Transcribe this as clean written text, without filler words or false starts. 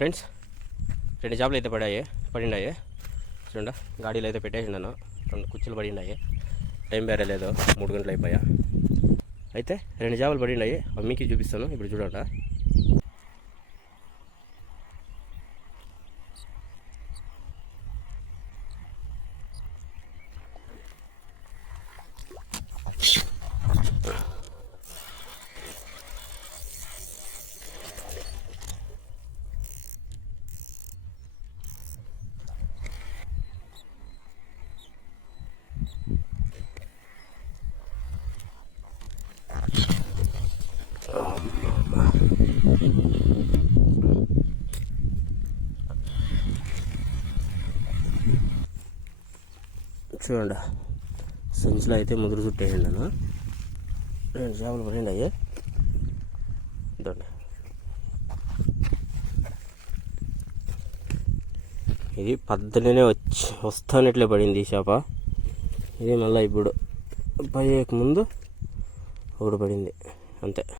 Friends 2 చేపలు అయితే పడినాయి చూడండి. గాడీలో అయితే పెట్టేసినాను. 2 కుర్చీలు పడినాయి. టైం వేరే లేదు, 3 గంటలు అయిపోయా. అయితే 2 చేపలు పడినాయి, అవి మీకు చూపిస్తాను ఇప్పుడు చూడండి. చూడండి, సంచిలో అయితే ముదురు చుట్టేయండాను. 2 చేపలు పడినాయి. ఇదండి, ఇది పద్దనే వస్తానట్లే పడింది ఈ చేప. ఇది మళ్ళీ ఇప్పుడు పయ్యేక ముందు ఒకటి పడింది అంతే.